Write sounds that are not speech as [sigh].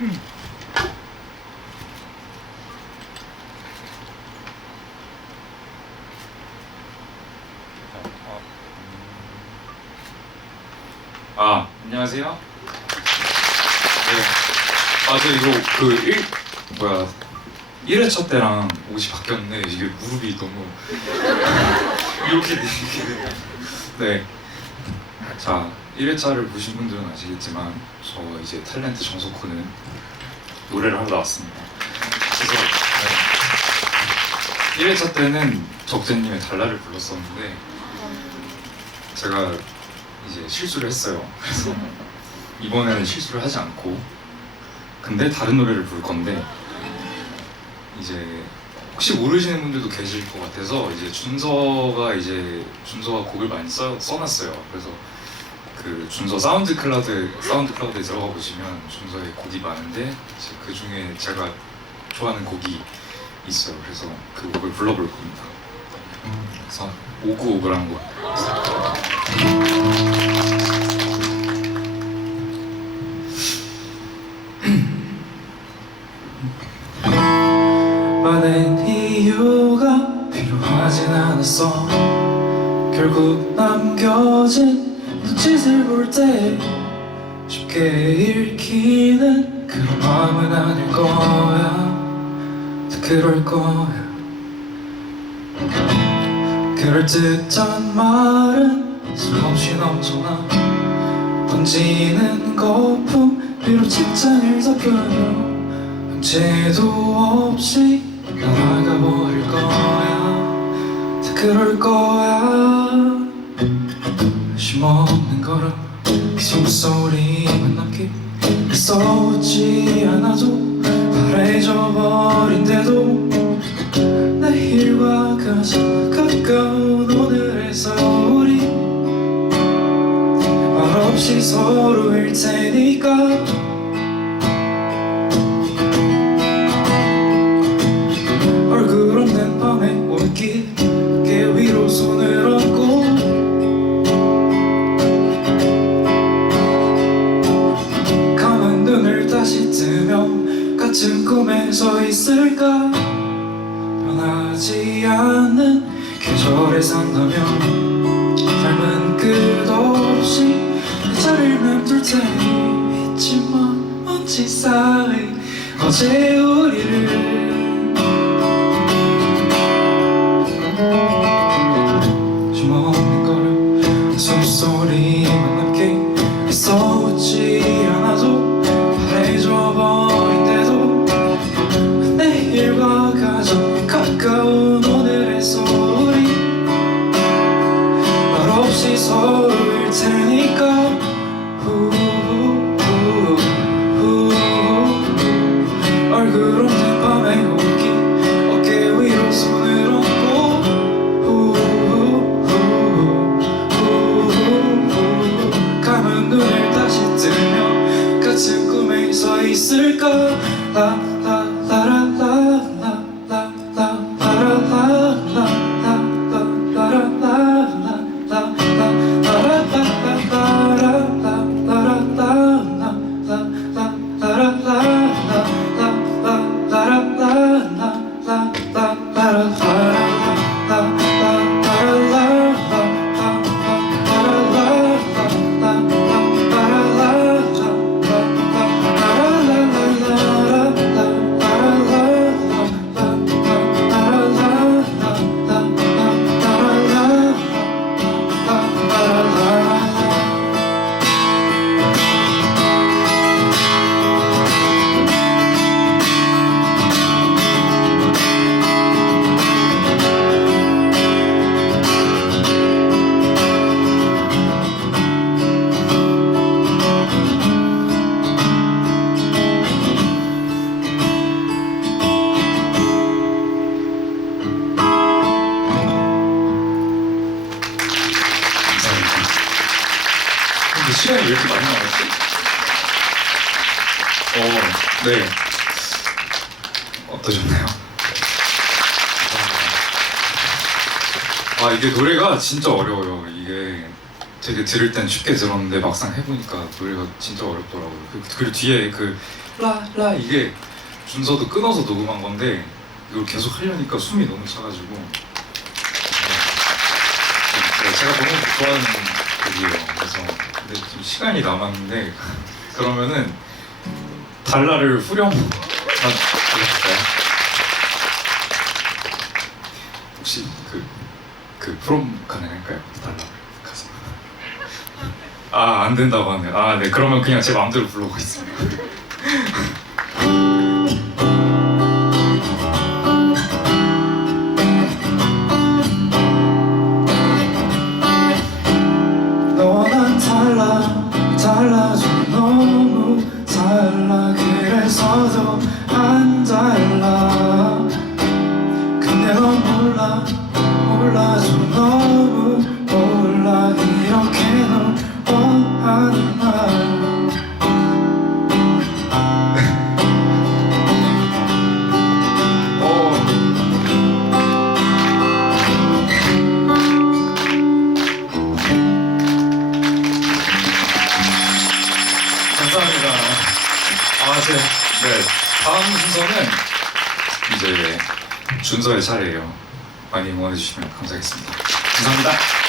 Mm-hmm. 아 안녕하세요. 네. 아저 이거 그 일, 뭐야 1회차 때랑 옷이 바뀌었는데 이게 무릎이 너무 이렇게 돼. 네. 자 1회차를 보신 분들은 아시겠지만 저 이제 탤런트 정석호는 노래를 하러 나왔습니다. 그래서 네. 1회차 때는 적재님의 달라를 불렀었는데 제가 이제 실수를 했어요. 그래서 이번에는 실수를 하지 않고 근데 다른 노래를 부를 건데 이제 혹시 모르시는 분들도 계실 것 같아서 이제 준서가 이제 준서가 곡을 많이 써, 써놨어요. 그래서 그 준서 사운드 클라우드 사운드 클라우드에 들어가 보시면 준서의 곡이 많은데 그 중에 제가 좋아하는 곡이 있어요. 그래서 그 곡을 불러볼 겁니다. 그래서 오구오구라는 곡. [clears throat] 많은 이유가 필요하진 않았어. 결국 남겨진 눈짓을 볼 때 쉽게 읽히는 그런 마음은 아닐 거야. 다 그럴 거야 그럴 듯한 말은 수없이 넘쳐나. 던지는 거품 비록 책장을 덮여요 형체도 없이 날아가 버릴 거야. 다 그럴 거야. 쉼없는 걸음 숨소리만 남기. 써오지 않아도 바래져버린데도 뜨면 같은 꿈에 서 있을까? 변하지 않는 계절에 산다면 삶은 끝없이 내 자리를 맴돌 테니 잊지마 먼지 쌓인 어제 우리를. 쉼없는 걸음 숨소리만 남게 써오지 근데 어, 네. 어떠셨나요? 아, 이게 노래가 진짜 어려워요. 이게 되게 들을 땐 쉽게 들었는데 막상 해보니까 노래가 진짜 어렵더라고요. 그- 그리고 뒤에 그 라라 이게 준서도 끊어서 녹음한 건데 이걸 계속 하려니까 숨이 너무 차가지고 네, 제가 너무 좋아하는 곡이에요. 그래서 근데 좀 시간이 남았는데 [laughs] 그러면은 달라를 후렴 해볼까요? 혹시 그, 그 프롬 가능할까요? 달라 가서 아안 된다고 하네요. 아네 그러면 그냥 제 마음대로 불러보겠습니다. 아, 제, 네. 다음 순서는 이제 준서의 차례예요. 많이 응원해 주시면 감사하겠습니다. 감사합니다.